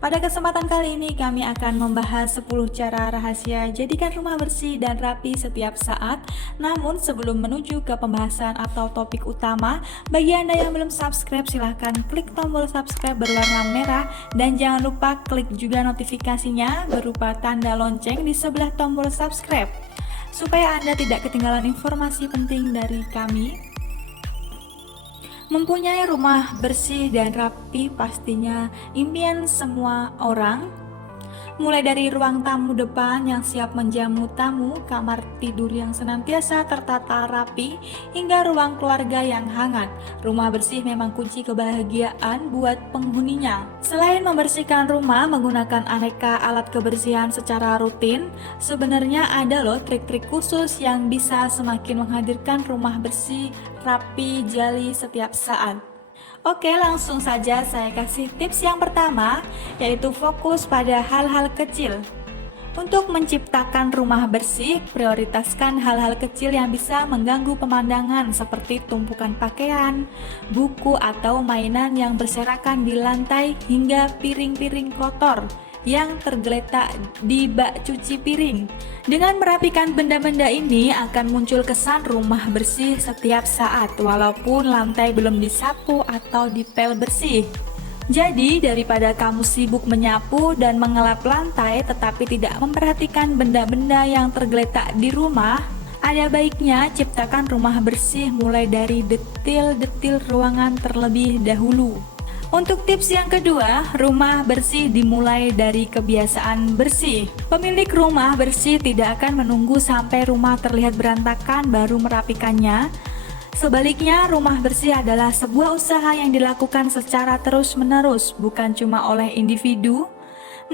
Pada kesempatan kali ini kami akan membahas 10 cara rahasia jadikan rumah bersih dan rapi setiap saat. Namun sebelum menuju ke pembahasan atau topik utama, bagi Anda yang belum subscribe silahkan klik tombol subscribe berwarna merah dan jangan lupa klik juga notifikasinya berupa tanda lonceng di sebelah tombol subscribe supaya Anda tidak ketinggalan informasi penting dari kami. Mempunyai rumah bersih dan rapi pastinya impian semua orang. Mulai dari ruang tamu depan yang siap menjamu tamu, kamar tidur yang senantiasa tertata rapi, hingga ruang keluarga yang hangat. Rumah bersih memang kunci kebahagiaan buat penghuninya. Selain membersihkan rumah menggunakan aneka alat kebersihan secara rutin, sebenarnya ada loh trik-trik khusus yang bisa semakin menghadirkan rumah bersih, rapi, jali setiap saat. Oke, langsung saja saya kasih tips yang pertama, yaitu fokus pada hal-hal kecil. Untuk menciptakan rumah bersih, prioritaskan hal-hal kecil yang bisa mengganggu pemandangan seperti tumpukan pakaian, buku atau mainan yang berserakan di lantai hingga piring-piring kotor yang tergeletak di bak cuci piring. Dengan merapikan benda-benda ini akan muncul kesan rumah bersih setiap saat walaupun lantai belum disapu atau dipel bersih. Jadi daripada kamu sibuk menyapu dan mengelap lantai tetapi tidak memperhatikan benda-benda yang tergeletak di rumah, ada baiknya ciptakan rumah bersih mulai dari detil-detil ruangan terlebih dahulu. Untuk tips yang kedua, rumah bersih dimulai dari kebiasaan bersih. Pemilik rumah bersih tidak akan menunggu sampai rumah terlihat berantakan baru merapikannya. Sebaliknya, rumah bersih adalah sebuah usaha yang dilakukan secara terus-menerus, bukan cuma oleh individu,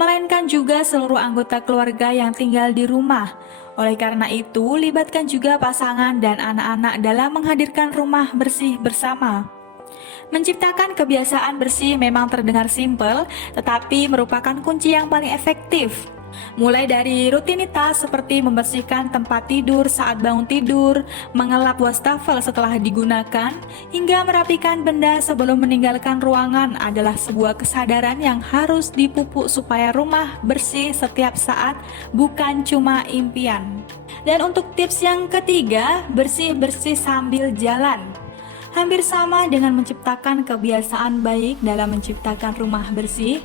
melainkan juga seluruh anggota keluarga yang tinggal di rumah. Oleh karena itu, libatkan juga pasangan dan anak-anak dalam menghadirkan rumah bersih bersama. Menciptakan kebiasaan bersih memang terdengar simpel, tetapi merupakan kunci yang paling efektif. Mulai dari rutinitas seperti membersihkan tempat tidur saat bangun tidur, mengelap wastafel setelah digunakan, hingga merapikan benda sebelum meninggalkan ruangan adalah sebuah kesadaran yang harus dipupuk supaya rumah bersih setiap saat, bukan cuma impian. Dan untuk tips yang ketiga, bersih-bersih sambil jalan. Hampir sama dengan menciptakan kebiasaan baik dalam menciptakan rumah bersih,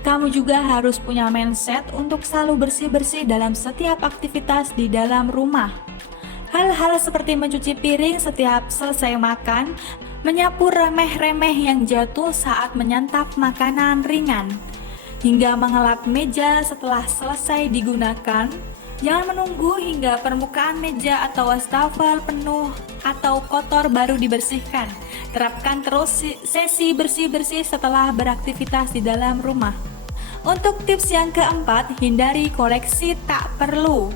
kamu juga harus punya mindset untuk selalu bersih-bersih dalam setiap aktivitas di dalam rumah. Hal-hal seperti mencuci piring setiap selesai makan, menyapu remeh-remeh yang jatuh saat menyantap makanan ringan, hingga mengelap meja setelah selesai digunakan. Jangan menunggu hingga permukaan meja atau wastafel penuh atau kotor baru dibersihkan. Terapkan terus sesi bersih-bersih setelah beraktivitas di dalam rumah. Untuk tips yang keempat, hindari koleksi tak perlu.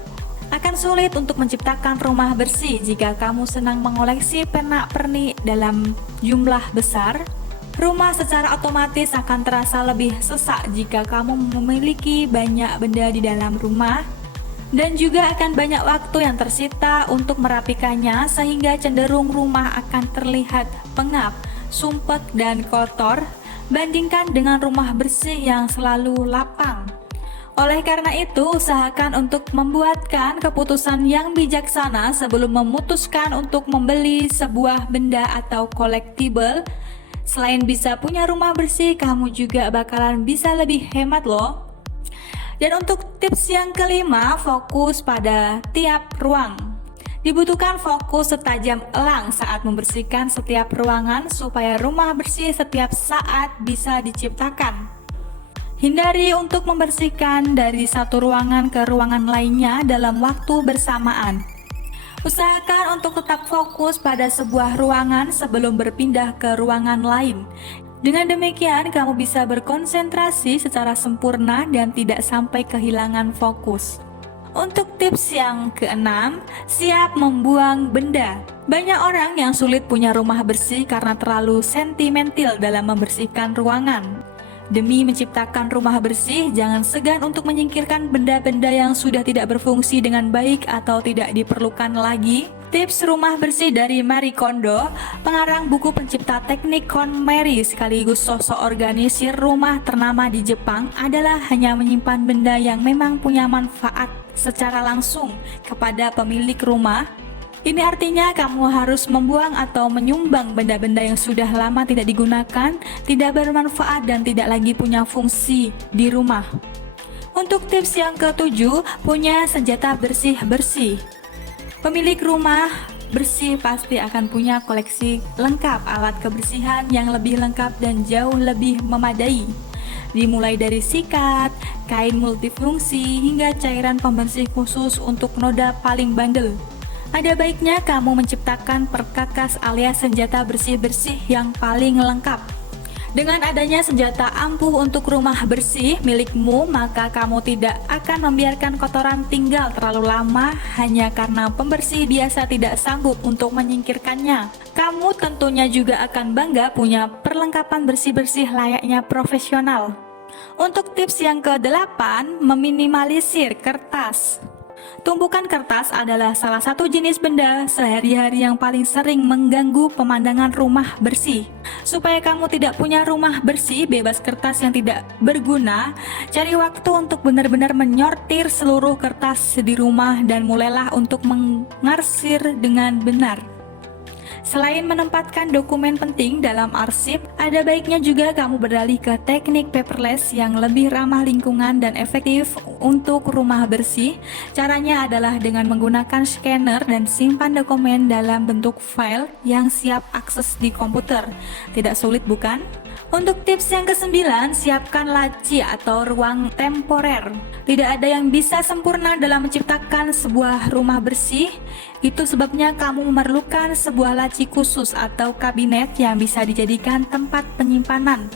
Akan sulit untuk menciptakan rumah bersih jika kamu senang mengoleksi pernak-pernik dalam jumlah besar. Rumah secara otomatis akan terasa lebih sesak jika kamu memiliki banyak benda di dalam rumah. Dan juga akan banyak waktu yang tersita untuk merapikannya sehingga cenderung rumah akan terlihat pengap, sumpek, dan kotor bandingkan dengan rumah bersih yang selalu lapang. Oleh karena itu, usahakan untuk membuatkan keputusan yang bijaksana sebelum memutuskan untuk membeli sebuah benda atau collectible. Selain bisa punya rumah bersih, kamu juga bakalan bisa lebih hemat loh. Dan untuk tips yang kelima, fokus pada tiap ruang. Dibutuhkan fokus setajam elang saat membersihkan setiap ruangan supaya rumah bersih setiap saat bisa diciptakan. Hindari untuk membersihkan dari satu ruangan ke ruangan lainnya dalam waktu bersamaan. Usahakan untuk tetap fokus pada sebuah ruangan sebelum berpindah ke ruangan lain. Dengan demikian, kamu bisa berkonsentrasi secara sempurna dan tidak sampai kehilangan fokus. Untuk tips yang keenam, siap membuang benda. Banyak orang yang sulit punya rumah bersih karena terlalu sentimental dalam membersihkan ruangan. Demi menciptakan rumah bersih, jangan segan untuk menyingkirkan benda-benda yang sudah tidak berfungsi dengan baik atau tidak diperlukan lagi. Tips rumah bersih dari Marie Kondo, pengarang buku pencipta teknik KonMari sekaligus sosok organisir rumah ternama di Jepang, adalah hanya menyimpan benda yang memang punya manfaat secara langsung kepada pemilik rumah. Ini artinya kamu harus membuang atau menyumbang benda-benda yang sudah lama tidak digunakan, tidak bermanfaat dan tidak lagi punya fungsi di rumah. Untuk tips yang ketujuh, punya senjata bersih-bersih. Pemilik rumah bersih pasti akan punya koleksi lengkap alat kebersihan yang lebih lengkap dan jauh lebih memadai. Dimulai dari sikat, kain multifungsi, hingga cairan pembersih khusus untuk noda paling bandel. Ada baiknya kamu menciptakan perkakas alias senjata bersih-bersih yang paling lengkap. Dengan adanya senjata ampuh untuk rumah bersih milikmu, maka kamu tidak akan membiarkan kotoran tinggal terlalu lama hanya karena pembersih biasa tidak sanggup untuk menyingkirkannya. Kamu tentunya juga akan bangga punya perlengkapan bersih-bersih layaknya profesional. Untuk tips yang ke-8, meminimalisir kertas. Tumpukan kertas adalah salah satu jenis benda sehari-hari yang paling sering mengganggu pemandangan rumah bersih. Supaya kamu tidak punya rumah bersih bebas kertas yang tidak berguna, cari waktu untuk benar-benar menyortir seluruh kertas di rumah dan mulailah untuk mengarsir dengan benar. Selain menempatkan dokumen penting dalam arsip, ada baiknya juga kamu beralih ke teknik paperless yang lebih ramah lingkungan dan efektif untuk rumah bersih. Caranya adalah dengan menggunakan scanner dan simpan dokumen dalam bentuk file yang siap akses di komputer. Tidak sulit bukan? Untuk tips yang ke-9, siapkan laci atau ruang temporer. Tidak ada yang bisa sempurna dalam menciptakan sebuah rumah bersih. Itu sebabnya kamu memerlukan sebuah laci khusus atau kabinet yang bisa dijadikan tempat penyimpanan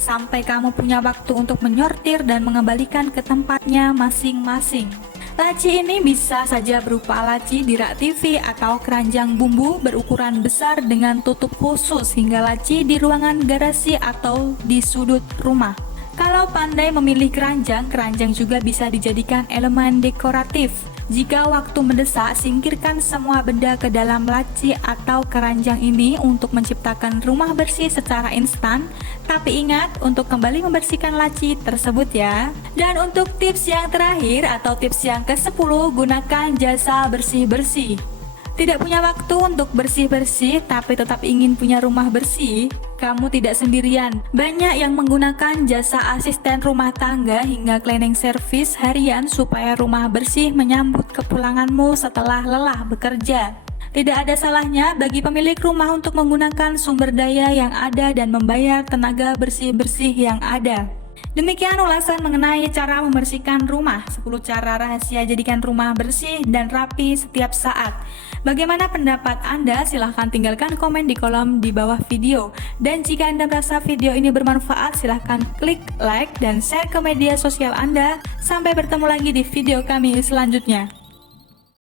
sampai kamu punya waktu untuk menyortir dan mengembalikan ke tempatnya masing-masing. Laci ini bisa saja berupa laci di rak TV atau keranjang bumbu berukuran besar dengan tutup khusus, hingga laci di ruangan garasi atau di sudut rumah. Kalau pandai memilih keranjang, keranjang juga bisa dijadikan elemen dekoratif. Jika waktu mendesak, singkirkan semua benda ke dalam laci atau keranjang ini untuk menciptakan rumah bersih secara instan. Tapi ingat untuk kembali membersihkan laci tersebut ya. Dan untuk tips yang terakhir atau tips yang ke-10, gunakan jasa bersih-bersih. Tidak punya waktu untuk bersih-bersih tapi tetap ingin punya rumah bersih? Kamu tidak sendirian. Banyak yang menggunakan jasa asisten rumah tangga hingga cleaning service harian supaya rumah bersih menyambut kepulanganmu setelah lelah bekerja. Tidak ada salahnya bagi pemilik rumah untuk menggunakan sumber daya yang ada dan membayar tenaga bersih-bersih yang ada. Demikian ulasan mengenai cara membersihkan rumah, 10 cara rahasia jadikan rumah bersih dan rapi setiap saat. Bagaimana pendapat Anda? Silahkan tinggalkan komen di kolom di bawah video. Dan jika Anda merasa video ini bermanfaat, silahkan klik like dan share ke media sosial Anda. Sampai bertemu lagi di video kami selanjutnya.